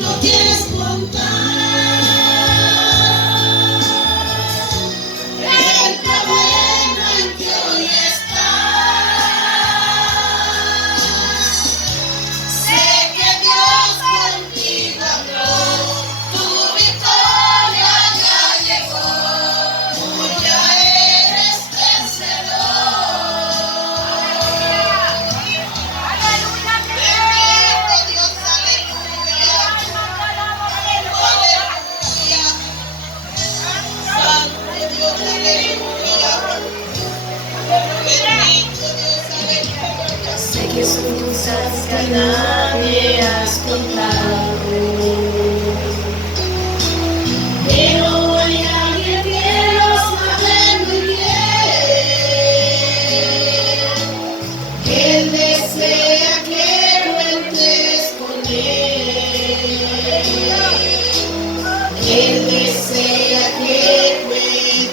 lo quieres contar. El problema en que hoy estás. Sé que Dios contigo habló, tu victoria ya llegó, ya eres vencedor. ¡Aleluya! Bendito Dios, aleluya. Aleluya. Santo Dios, aleluya. Bendito Dios, aleluya. Sé que son cosas que a nadie has contado, pero hay alguien que lo sabe muy bien. Él desea que cuentes con él. Él